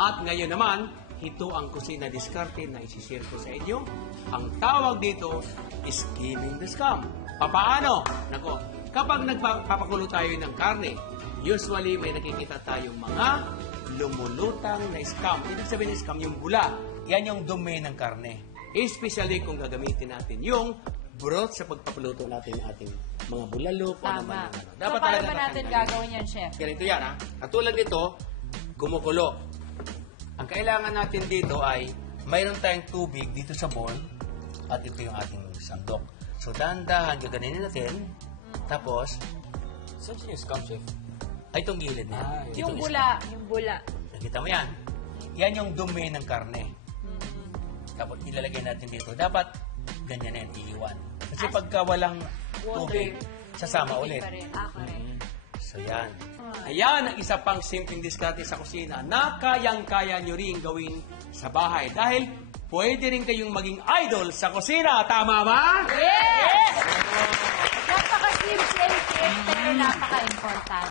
At ngayon naman, ito ang kusina diskarte na isishare ko sa inyo. Ang tawag dito is killing the scam. Papaano? Nako, kapag nagpapakulo tayo ng karne, usually may nakikita tayong mga lumulutang na scam. Ibig sabihin ng scam, yung bula. Yan yung dumi ng karne. Especially kung gagamitin natin yung broth sa pagpapaluto natin ng ating mga bulalo. Tama. Dapat so, paano ba natin gagawin yan, Chef? Ganito yan, ha? Katulad nito, kumukulo. Ang kailangan natin dito ay mayroon tayong tubig dito sa bowl at ito yung ating sandok. So, dahan-dahan gaganin natin. Tapos, Saan siya yung scam, Chef? ay itong gilid na. Yung bula. Yung bula. Nakita mo yan? Yan yung dumi ng karne. Tapos ilalagay natin dito. Dapat ganyan na yan, iiwan. Kasi pagka walang tubig, sasama ulit. So yan. Ayan ang isa pang simpleng diskarte sa kusina na kayang-kaya nyo rin gawin sa bahay. Dahil pwede rin kayong maging idol sa kusina. Tama ba? Yes! Napaka-simple, pero napaka-important.